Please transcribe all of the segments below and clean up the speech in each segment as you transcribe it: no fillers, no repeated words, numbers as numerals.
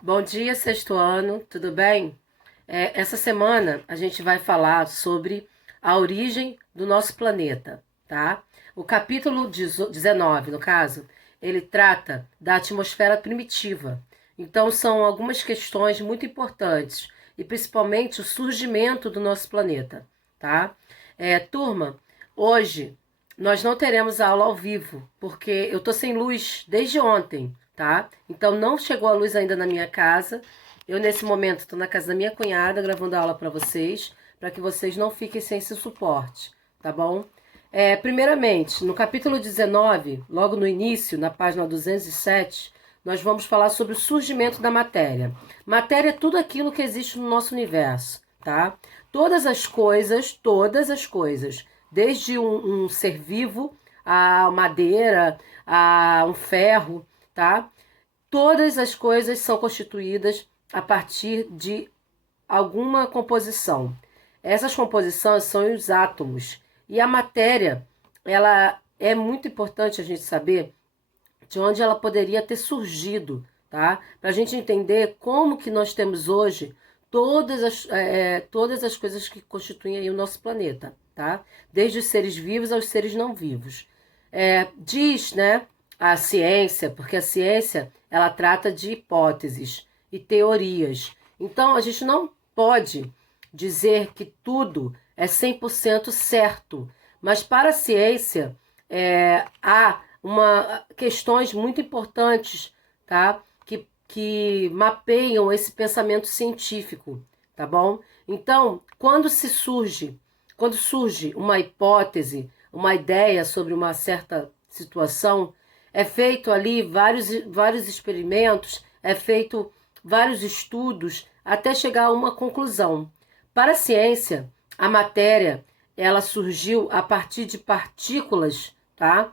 Bom dia, sexto ano, tudo bem? Essa semana a gente vai falar sobre a origem do nosso planeta, tá? O capítulo 19, no caso, ele trata da atmosfera primitiva. Então, são algumas questões muito importantes e principalmente o surgimento do nosso planeta, tá? Turma, hoje nós não teremos aula ao vivo, porque eu tô sem luz desde ontem, tá? Então não chegou a luz ainda na minha casa. Eu nesse momento estou na casa da minha cunhada gravando a aula para que vocês não fiquem sem esse suporte, tá bom? Primeiramente, no capítulo 19, logo no início, na página 207, nós vamos falar sobre o surgimento da matéria. Matéria é tudo aquilo que existe no nosso universo, tá? Todas as coisas, desde um ser vivo, a madeira, a um ferro, tá? Todas as coisas são constituídas a partir de alguma composição. Essas composições são os átomos. E a matéria, ela é muito importante a gente saber de onde ela poderia ter surgido, tá? Para a gente entender como que nós temos hoje todas as coisas que constituem aí o nosso planeta, tá? Desde os seres vivos aos seres não vivos. Diz, né, a ciência, porque a ciência ela trata de hipóteses e teorias. Então a gente não pode dizer que tudo é 100% certo, mas para a ciência há questões muito importantes, tá? Que mapeiam esse pensamento científico, tá bom? Então, quando surge uma hipótese, uma ideia sobre uma certa situação, é feito ali vários experimentos, é feito vários estudos até chegar a uma conclusão. Para a ciência, a matéria ela surgiu a partir de partículas, tá?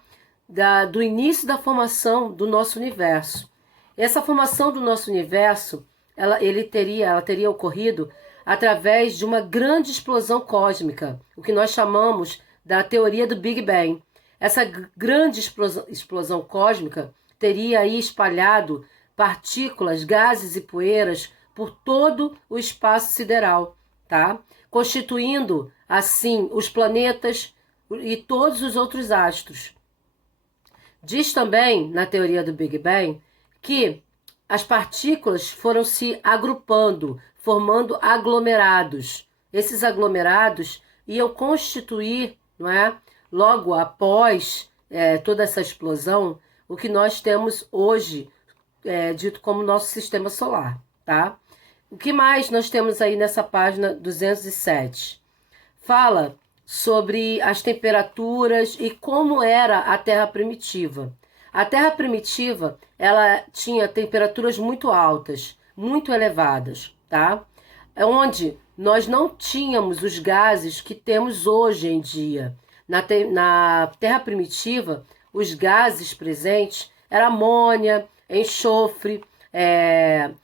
Do início da formação do nosso universo. Essa formação do nosso universo, ela teria ocorrido através de uma grande explosão cósmica, o que nós chamamos da teoria do Big Bang. Essa grande explosão cósmica teria aí espalhado partículas, gases e poeiras por todo o espaço sideral, tá? Constituindo assim os planetas e todos os outros astros. Diz também, na teoria do Big Bang, que as partículas foram se agrupando, formando aglomerados. Esses aglomerados iam constituir, não é, logo após toda essa explosão, o que nós temos hoje, dito como nosso sistema solar, tá? O que mais nós temos aí nessa página 207? Fala sobre as temperaturas e como era a Terra primitiva. A Terra primitiva, ela tinha temperaturas muito altas, muito elevadas, tá? Onde nós não tínhamos os gases que temos hoje em dia. Na Terra primitiva, os gases presentes eram amônia, enxofre,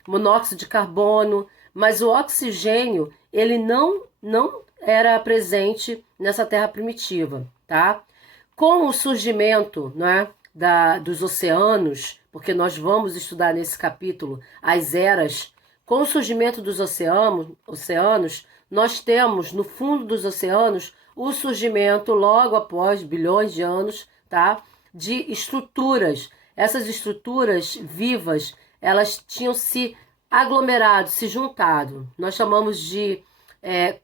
monóxido de carbono, mas o oxigênio, ele não era presente nessa Terra primitiva, tá? Com o surgimento, né, dos oceanos, porque nós vamos estudar nesse capítulo as eras, com o surgimento dos oceanos, nós temos no fundo dos oceanos o surgimento, logo após bilhões de anos, tá, de estruturas. Essas estruturas vivas, elas tinham se aglomerado, se juntado. Nós chamamos de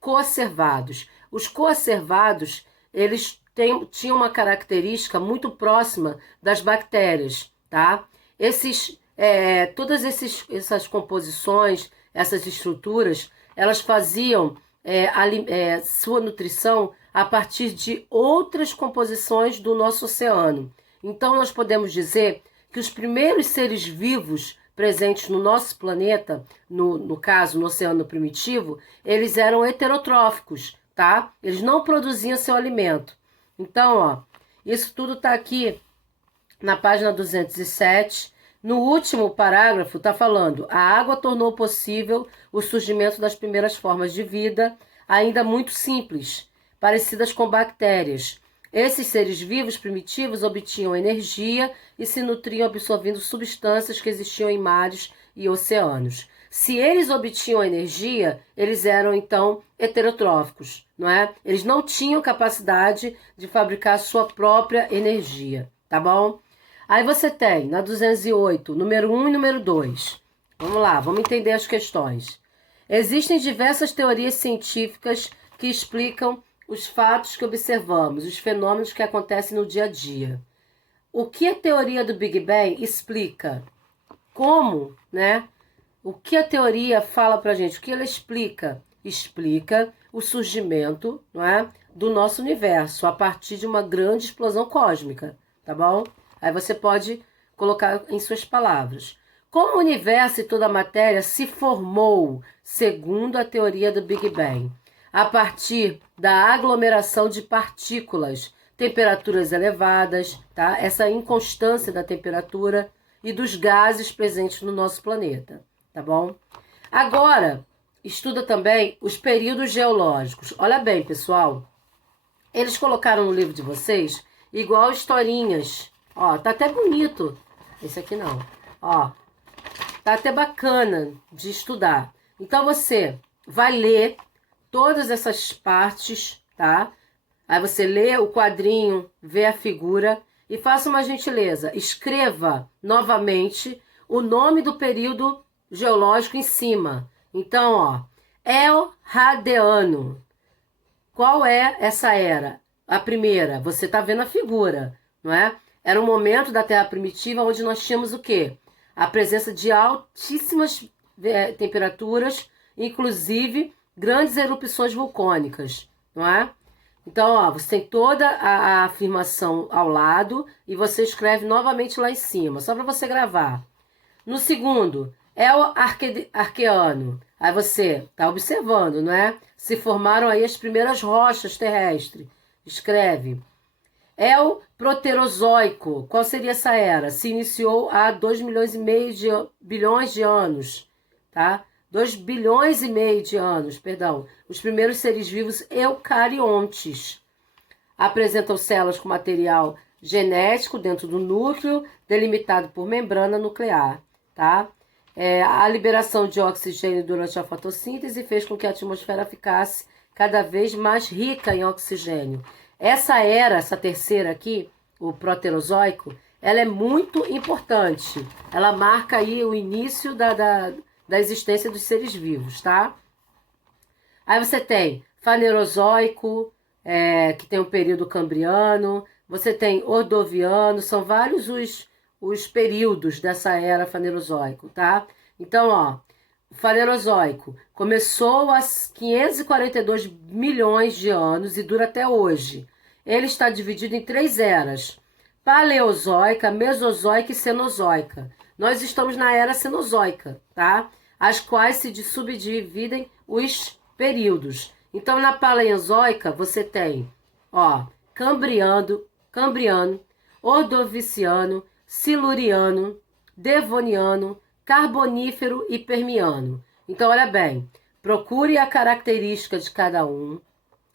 coacervados. Os coacervados, eles tinham uma característica muito próxima das bactérias, tá? Todas essas composições, essas estruturas, elas faziam sua nutrição a partir de outras composições do nosso oceano. Então, nós podemos dizer que os primeiros seres vivos presentes no nosso planeta, no caso, no oceano primitivo, eles eram heterotróficos, tá? Eles não produziam seu alimento. Então, ó, isso tudo está aqui na página 207. No último parágrafo está falando: a água tornou possível o surgimento das primeiras formas de vida, ainda muito simples, parecidas com bactérias. Esses seres vivos primitivos obtinham energia e se nutriam absorvendo substâncias que existiam em mares e oceanos. Se eles obtinham energia, eles eram então heterotróficos, não é? Eles não tinham capacidade de fabricar sua própria energia, tá bom? Aí você tem, na 208, número 1 e número 2. Vamos lá, vamos entender as questões. Existem diversas teorias científicas que explicam os fatos que observamos, os fenômenos que acontecem no dia a dia. O que a teoria do Big Bang explica? Como, né? O que a teoria fala pra gente? O que ela explica? Explica o surgimento, não é, do nosso universo a partir de uma grande explosão cósmica, tá bom? Aí você pode colocar em suas palavras. Como o universo e toda a matéria se formou, segundo a teoria do Big Bang? A partir da aglomeração de partículas, temperaturas elevadas, tá? Essa inconstância da temperatura e dos gases presentes no nosso planeta, tá bom? Agora, estuda também os períodos geológicos. Olha bem, pessoal, eles colocaram no livro de vocês igual historinhas. Ó, tá até bonito. Esse aqui não. Ó, tá até bacana de estudar. Então você vai ler todas essas partes, tá? Aí você lê o quadrinho, vê a figura e faça uma gentileza. Escreva novamente o nome do período geológico em cima. Então, ó, El Radeano. Qual é essa era? A primeira, você tá vendo a figura, não é? Era um momento da Terra primitiva onde nós tínhamos o quê? A presença de altíssimas temperaturas, inclusive grandes erupções vulcânicas, não é? Então, ó, você tem toda a afirmação ao lado e você escreve novamente lá em cima, só para você gravar. No segundo, é o Arqueano. Aí você está observando, não é? Se formaram aí as primeiras rochas terrestres. Escreve. É o Proterozoico. Qual seria essa era? Se iniciou há 2,5 bilhões de anos, tá? 2,5 bilhões de anos, perdão. Os primeiros seres vivos eucariontes apresentam células com material genético dentro do núcleo, delimitado por membrana nuclear, tá? A liberação de oxigênio durante a fotossíntese fez com que a atmosfera ficasse cada vez mais rica em oxigênio. Essa era, essa terceira aqui, o Proterozoico, ela é muito importante. Ela marca aí o início da existência dos seres vivos, tá? Aí você tem Fanerozoico, que tem o período Cambriano, você tem Ordoviano, são vários os períodos dessa era Fanerozoico, tá? Então, ó, o Fanerozoico começou há 542 milhões de anos e dura até hoje. Ele está dividido em 3 eras: Paleozoica, Mesozoica e Cenozoica. Nós estamos na era Cenozoica, tá? As quais se subdividem os períodos. Então, na Paleozoica, você tem, ó, Cambriano, Ordoviciano, Siluriano, Devoniano, Carbonífero e Permiano. Então, olha bem, procure a característica de cada um.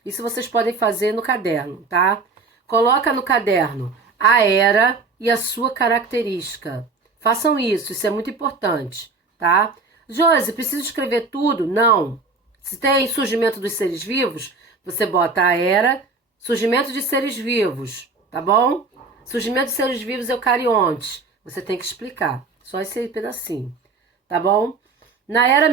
Isso vocês podem fazer no caderno, tá? Coloca no caderno a era e a sua característica. Façam isso é muito importante, tá? Josi, preciso escrever tudo? Não. Se tem surgimento dos seres vivos, você bota a era, surgimento de seres vivos, tá bom? Surgimento de seres vivos eucariontes. Você tem que explicar. Só esse pedacinho, tá bom? Na era